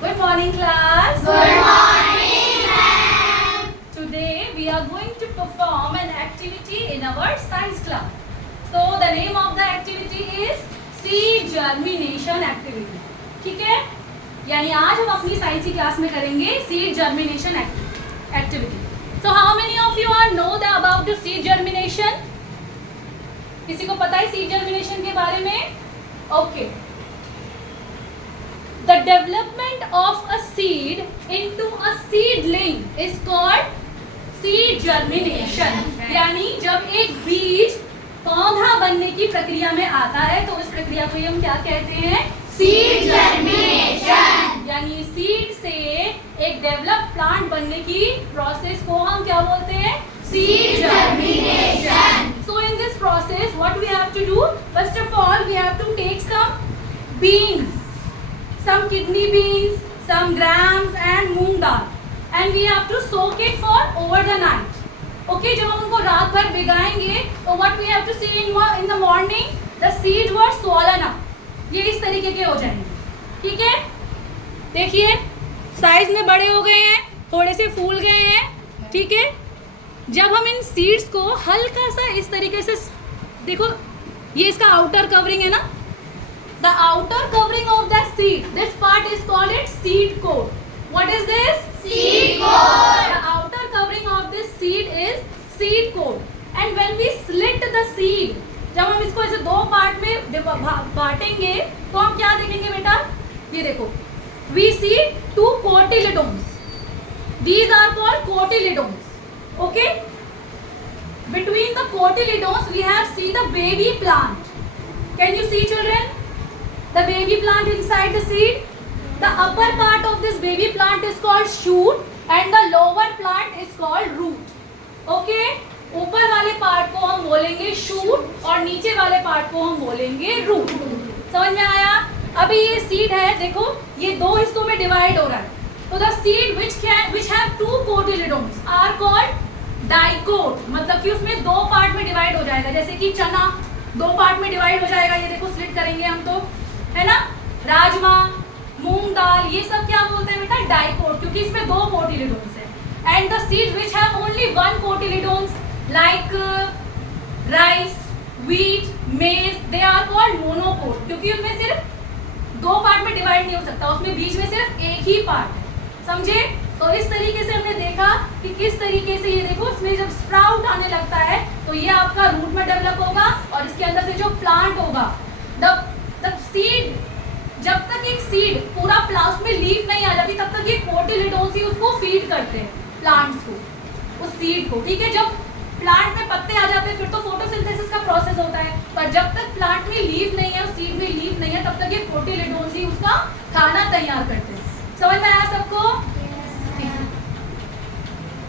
Good morning, class. Good morning, ma'am. Today we are going to perform an activity in our science class. So the name of the activity is seed germination activity. ठीक है? यानी आज हम अपनी science की class में करेंगे seed germination activity. So how many of you are know about the seed germination? किसी को पता है seed germination के बारे में? Okay. The development of a seed into a seedling is called seed germination. यानी जब एक बीज पौधा बनने की प्रक्रिया में आता है तो इस प्रक्रिया को हम क्या कहते हैं? Seed germination. यानी सीड से एक डेवलप प्लांट बनने की प्रोसेस को हम क्या बोलते हैं? Seed germination. So in this process what we have to do? First of all we have to take some beans, some kidney beans, some grams and moong dal, and we have to soak it for over the night. Okay, जब हम उनको रात भर भिगाएंगे तो what we have to see in the morning the seed were swollen up. ये इस तरीके के हो जाएंगे. ठीक है, देखिए साइज में बड़े हो गए हैं, थोड़े से फूल गए हैं. ठीक है, जब हम इन सीड्स को हल्का सा इस तरीके से देखो, ये इसका आउटर कवरिंग है ना, the outer covering of the seed, this part is called its seed coat. What is this? Seed coat. The outer covering of this seed is seed coat. And when we slit the seed, जब हम इसको ऐसे दो part में बांटेंगे तो हम क्या देखेंगे बेटा? ये देखो, we see two cotyledons. These are called cotyledons. Okay? Between the cotyledons we have see the baby plant. Can you see, children? The baby plant inside the seed. The upper part of this baby plant is called shoot and the lower plant is called root. Okay? ऊपर वाले part को हम बोलेंगे shoot और नीचे वाले part को हम बोलेंगे root. समझ में आया? अभी ये सीड है, देखो ये दो हिस्सों में डिवाइड हो रहा है. तो the seed which have two cotyledons are called dicot. मतलब कि उसमें दो पार्ट में डिवाइड हो जाएगा. जैसे कि चना दो पार्ट में डिवाइड हो जाएगा. ये देखो स्प्लिट करेंगे हम तो, है ना. राजमा, मूंग दाल, ये सब क्या बोलते हैं बेटा? डाइकोट, क्योंकि इसमें दो कोटिलेडोन्स है. And the seed which have only one cotyledons like rice, wheat, maize, they are called monocot, क्योंकि उनमें सिर्फ दो पार्ट में डिवाइड नहीं हो सकता, उसमें बीच में सिर्फ एक ही पार्ट है. समझे? तो इस तरीके से हमने देखा कि किस तरीके से ये देखो, इसमें जब स्प्राउट आने लगता है तो ये आपका रूट में डेवलप होगा और इसके अंदर से जो प्लांट होगा, द सीड, जब तक एक सीड पूरा प्लांट में लीफ नहीं आ जाती तब तक ये कोटिलेडोन्स ही उसको फीड करते हैं प्लांट्स को, उस सीड को. ठीक है, जब प्लांट में पत्ते आ जाते हैं फिर तो फोटोसिंथेसिस का प्रोसेस होता है, पर जब तक प्लांट में लीफ नहीं है, उस सीड में लीफ नहीं है, तब तक ये कोटिलेडोन्स ही उसका खाना तैयार करते हैं. समझ में आया सबको?